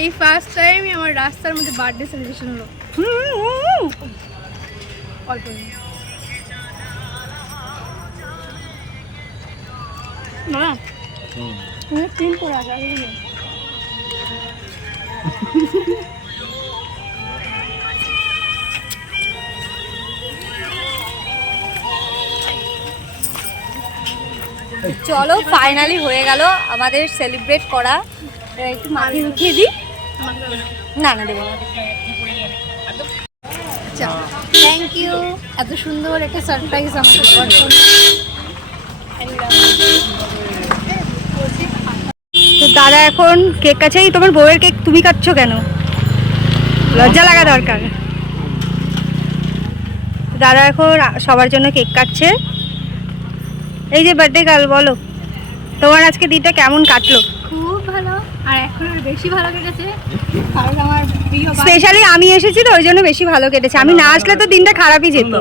এই ফার্স্ট টাইমই আমার রাস্তার মধ্যে বার্থডে সেলিব্রেশন হলো। অল্প। চলো ফাইনালি হয়ে গেল আমাদের সেলিব্রেট করা। একটু মাখিয়ে উঠিয়ে দিই। না না, দেবো থ্যাংক ইউ এত সুন্দর একটা সারপ্রাইজ জন্য। তো দাদা এখন কেক কাছেই তোমার বউয়ের কেক তুমি কাটছো কেন? লজ্জা লাগা দরকার। দাদা এখন সবার জন্য কেক কাটছে। এই যে বার্থডে গার্ল বলো। তোমার আজকে দিনটা কেমন কাটলো? ভালো আর এখন আর বেশি ভালো কেটেছে কারণ আমার প্রিয় স্পেশালি আমি এসেছি তো ওই জন্য বেশি ভালো কেটেছে। আমি না আসলে তো দিনটা খারাপই যেত?